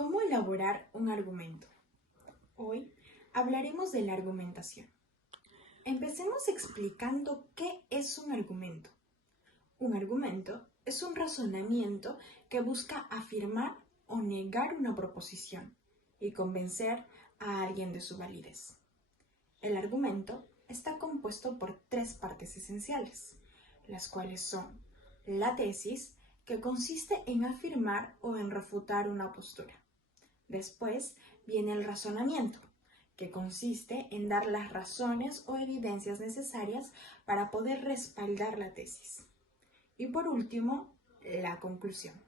¿Cómo elaborar un argumento? Hoy hablaremos de la argumentación. Empecemos explicando qué es un argumento. Un argumento es un razonamiento que busca afirmar o negar una proposición y convencer a alguien de su validez. El argumento está compuesto por tres partes esenciales, las cuales son la tesis, que consiste en afirmar o en refutar una postura. Después viene el razonamiento, que consiste en dar las razones o evidencias necesarias para poder respaldar la tesis. Y por último, la conclusión,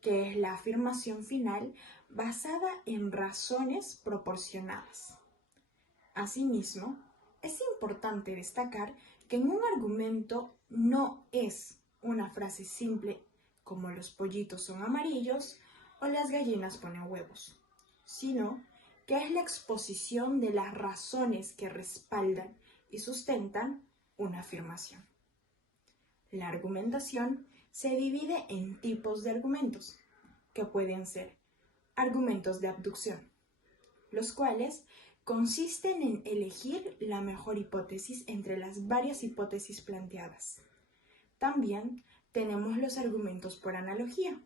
que es la afirmación final basada en razones proporcionadas. Asimismo, es importante destacar que en un argumento no es una frase simple como los pollitos son amarillos o las gallinas ponen huevos, sino que es la exposición de las razones que respaldan y sustentan una afirmación. La argumentación se divide en tipos de argumentos, que pueden ser argumentos de abducción, los cuales consisten en elegir la mejor hipótesis entre las varias hipótesis planteadas. También tenemos los argumentos por analogía.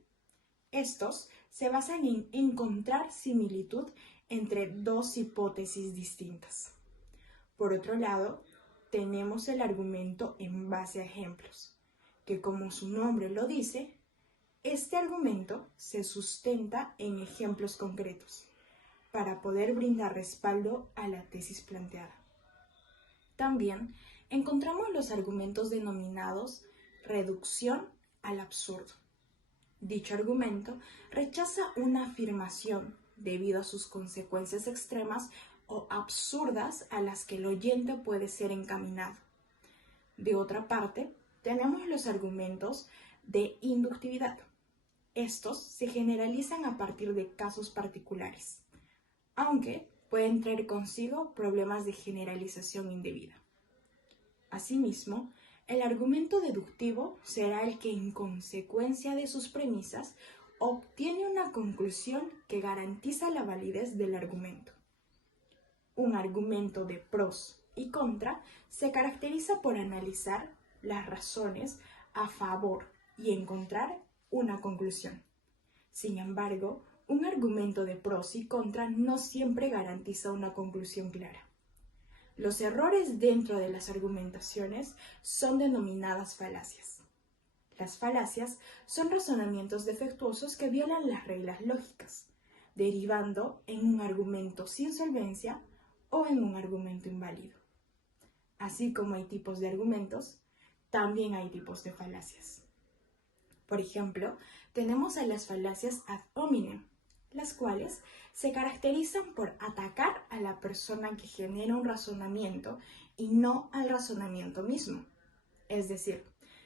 Estos se basan en encontrar similitud entre dos hipótesis distintas. Por otro lado, tenemos el argumento en base a ejemplos, que como su nombre lo dice, este argumento se sustenta en ejemplos concretos para poder brindar respaldo a la tesis planteada. También encontramos los argumentos denominados reducción al absurdo. Dicho argumento rechaza una afirmación debido a sus consecuencias extremas o absurdas a las que el oyente puede ser encaminado. De otra parte, tenemos los argumentos de inductividad. Estos se generalizan a partir de casos particulares, aunque pueden traer consigo problemas de generalización indebida. Asimismo, el argumento deductivo será el que, en consecuencia de sus premisas, obtiene una conclusión que garantiza la validez del argumento. Un argumento de pros y contra se caracteriza por analizar las razones a favor y encontrar una conclusión. Sin embargo, un argumento de pros y contra no siempre garantiza una conclusión clara. Los errores dentro de las argumentaciones son denominadas falacias. Las falacias son razonamientos defectuosos que violan las reglas lógicas, derivando en un argumento sin solvencia o en un argumento inválido. Así como hay tipos de argumentos, también hay tipos de falacias. Por ejemplo, tenemos a las falacias ad hominem, las cuales se caracterizan por atacar a la persona que genera un razonamiento y no al razonamiento mismo. Es decir,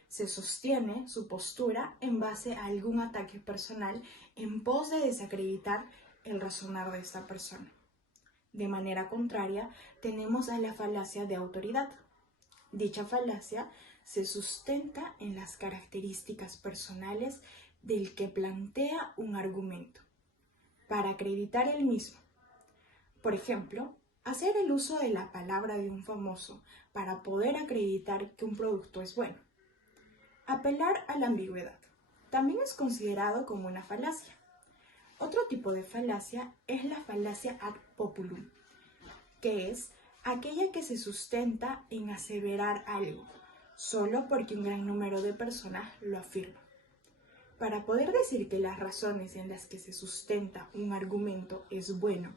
se sostiene su postura en base a algún ataque personal en pos de desacreditar el razonar de esta persona. De manera contraria, tenemos a la falacia de autoridad. Dicha falacia se sustenta en las características personales del que plantea un argumento, para acreditar el mismo. Por ejemplo, hacer el uso de la palabra de un famoso para poder acreditar que un producto es bueno. Apelar a la ambigüedad también es considerado como una falacia. Otro tipo de falacia es la falacia ad populum, que es aquella que se sustenta en aseverar algo, solo porque un gran número de personas lo afirman. Para poder decir que las razones en las que se sustenta un argumento es bueno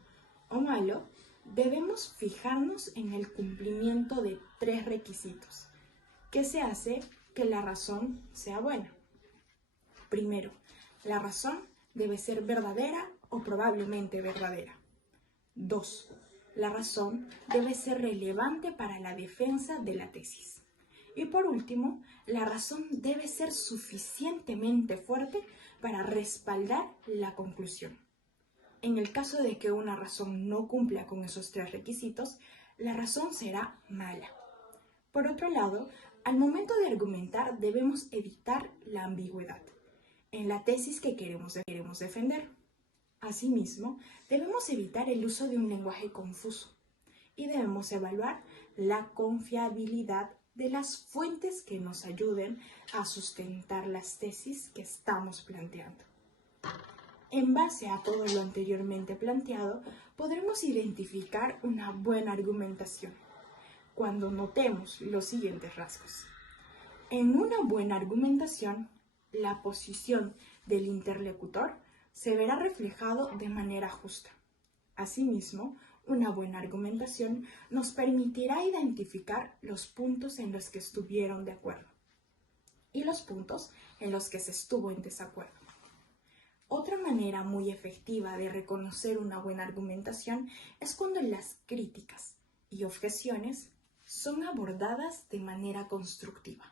o malo, debemos fijarnos en el cumplimiento de tres requisitos, que se hace que la razón sea buena. Primero, la razón debe ser verdadera o probablemente verdadera. 2. La razón debe ser relevante para la defensa de la tesis. Y por último, la razón debe ser suficientemente fuerte para respaldar la conclusión. En el caso de que una razón no cumpla con esos tres requisitos, la razón será mala. Por otro lado, al momento de argumentar debemos evitar la ambigüedad en la tesis que queremos defender. Asimismo, debemos evitar el uso de un lenguaje confuso y debemos evaluar la confiabilidad de las fuentes que nos ayuden a sustentar las tesis que estamos planteando. En base a todo lo anteriormente planteado, podremos identificar una buena argumentación cuando notemos los siguientes rasgos. En una buena argumentación, la posición del interlocutor se verá reflejado de manera justa. Asimismo, una buena argumentación nos permitirá identificar los puntos en los que estuvieron de acuerdo y los puntos en los que se estuvo en desacuerdo. Otra manera muy efectiva de reconocer una buena argumentación es cuando las críticas y objeciones son abordadas de manera constructiva.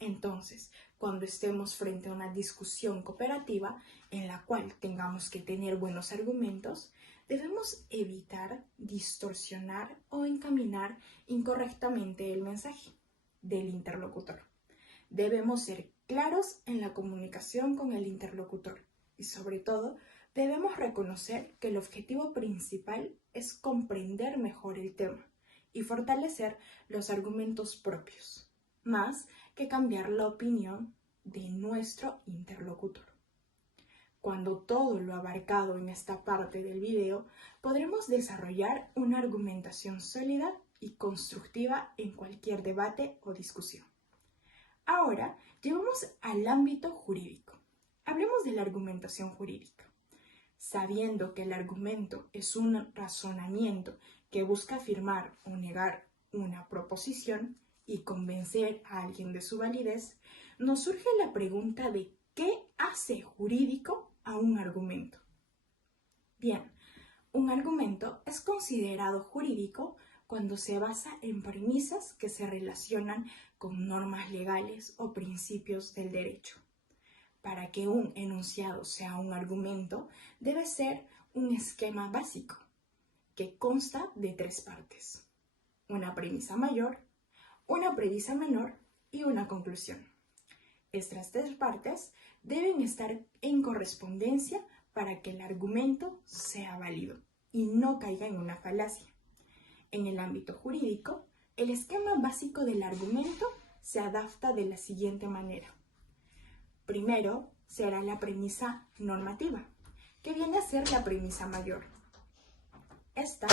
Entonces, cuando estemos frente a una discusión cooperativa en la cual tengamos que tener buenos argumentos, debemos evitar distorsionar o encaminar incorrectamente el mensaje del interlocutor. Debemos ser claros en la comunicación con el interlocutor y, sobre todo, debemos reconocer que el objetivo principal es comprender mejor el tema y fortalecer los argumentos propios, más que cambiar la opinión de nuestro interlocutor. Cuando todo lo abarcado en esta parte del video, podremos desarrollar una argumentación sólida y constructiva en cualquier debate o discusión. Ahora, llevamos al ámbito jurídico. Hablemos de la argumentación jurídica. Sabiendo que el argumento es un razonamiento que busca afirmar o negar una proposición y convencer a alguien de su validez, nos surge la pregunta de ¿qué hace jurídico a un argumento? Bien, un argumento es considerado jurídico cuando se basa en premisas que se relacionan con normas legales o principios del derecho. Para que un enunciado sea un argumento, debe ser un esquema básico que consta de 3 partes: una premisa mayor, una premisa menor y una conclusión. Estas 3 partes deben estar en correspondencia para que el argumento sea válido y no caiga en una falacia. En el ámbito jurídico, el esquema básico del argumento se adapta de la siguiente manera. Primero será la premisa normativa, que viene a ser la premisa mayor. Esta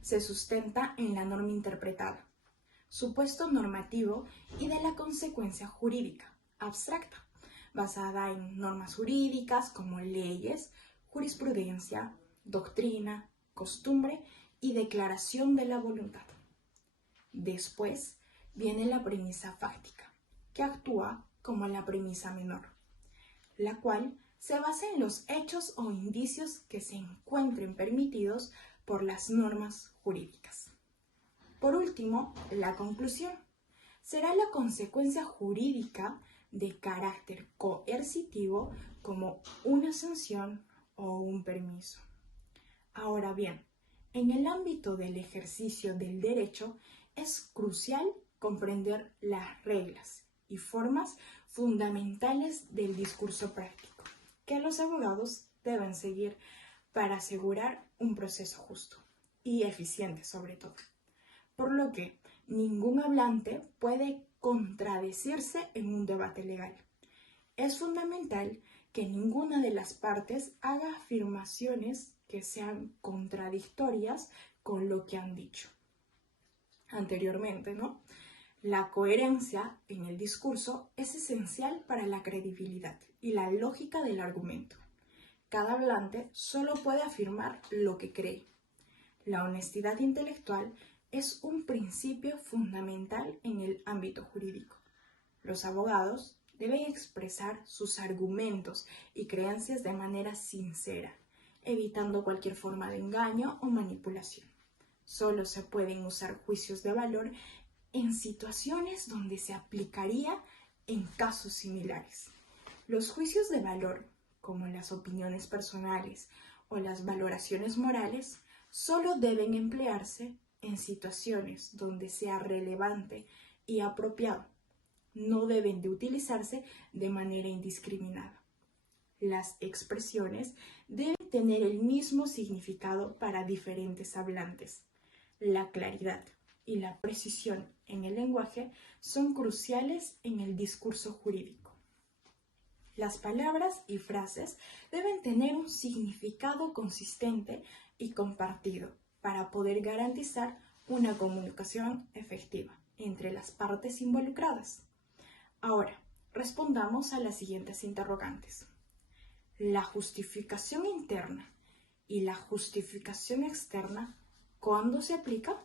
se sustenta en la norma interpretada, supuesto normativo y de la consecuencia jurídica abstracta, basada en normas jurídicas como leyes, jurisprudencia, doctrina, costumbre y declaración de la voluntad. Después viene la premisa fáctica, que actúa como la premisa menor, la cual se basa en los hechos o indicios que se encuentren permitidos por las normas jurídicas. Por último, la conclusión será la consecuencia jurídica de carácter coercitivo como una sanción o un permiso. Ahora bien, en el ámbito del ejercicio del derecho es crucial comprender las reglas y formas fundamentales del discurso práctico que los abogados deben seguir para asegurar un proceso justo y eficiente sobre todo. Por lo que ningún hablante puede contradecirse en un debate legal. Es fundamental que ninguna de las partes haga afirmaciones que sean contradictorias con lo que han dicho anteriormente, ¿no? La coherencia en el discurso es esencial para la credibilidad y la lógica del argumento. Cada hablante solo puede afirmar lo que cree. La honestidad intelectual es un principio fundamental en el ámbito jurídico. Los abogados deben expresar sus argumentos y creencias de manera sincera, evitando cualquier forma de engaño o manipulación. Solo se pueden usar juicios de valor en situaciones donde se aplicaría en casos similares. Los juicios de valor, como las opiniones personales o las valoraciones morales, solo deben emplearse en situaciones donde sea relevante y apropiado. No deben de utilizarse de manera indiscriminada. Las expresiones deben tener el mismo significado para diferentes hablantes. La claridad y la precisión en el lenguaje son cruciales en el discurso jurídico. Las palabras y frases deben tener un significado consistente y compartido para poder garantizar una comunicación efectiva entre las partes involucradas. Ahora, respondamos a las siguientes interrogantes. La justificación interna y la justificación externa, ¿cuándo se aplica?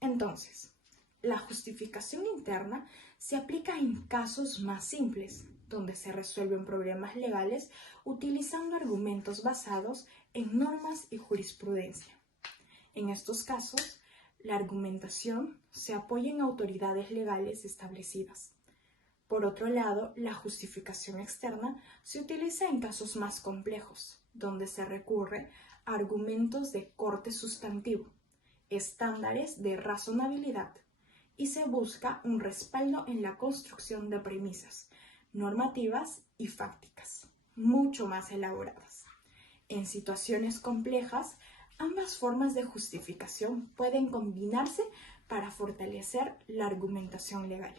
Entonces, la justificación interna se aplica en casos más simples, donde se resuelven problemas legales utilizando argumentos basados en normas y jurisprudencia. En estos casos, la argumentación se apoya en autoridades legales establecidas. Por otro lado, la justificación externa se utiliza en casos más complejos, donde se recurre a argumentos de corte sustantivo, estándares de razonabilidad, y se busca un respaldo en la construcción de premisas normativas y fácticas, mucho más elaboradas. En situaciones complejas, ambas formas de justificación pueden combinarse para fortalecer la argumentación legal.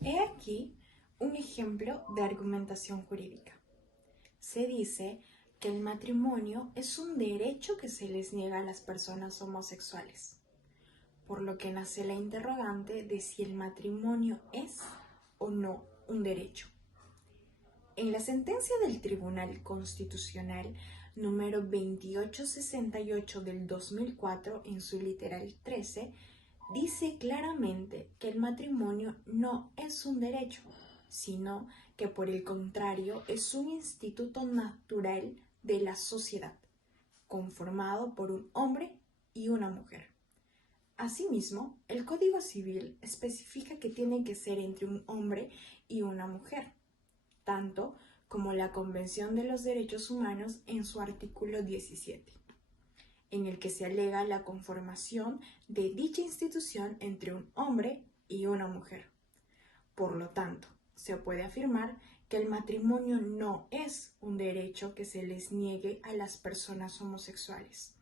He aquí un ejemplo de argumentación jurídica. Se dice que el matrimonio es un derecho que se les niega a las personas homosexuales, por lo que nace la interrogante de si el matrimonio es o no un derecho. En la sentencia del Tribunal Constitucional número 2868 del 2004, en su literal 13, dice claramente que el matrimonio no es un derecho, sino que por el contrario es un instituto natural de la sociedad, conformado por un hombre y una mujer. Asimismo, el Código Civil especifica que tiene que ser entre un hombre y una mujer, tanto como la Convención de los Derechos Humanos en su artículo 17, en el que se alega la conformación de dicha institución entre un hombre y una mujer. Por lo tanto, se puede afirmar que el matrimonio no es un derecho que se les niegue a las personas homosexuales.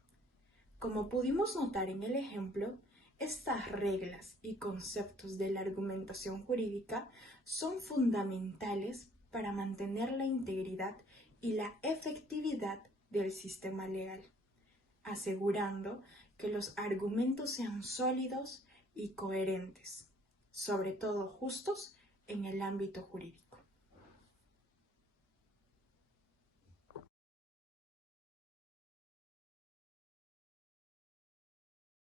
Como pudimos notar en el ejemplo, estas reglas y conceptos de la argumentación jurídica son fundamentales para mantener la integridad y la efectividad del sistema legal, asegurando que los argumentos sean sólidos y coherentes, sobre todo justos en el ámbito jurídico.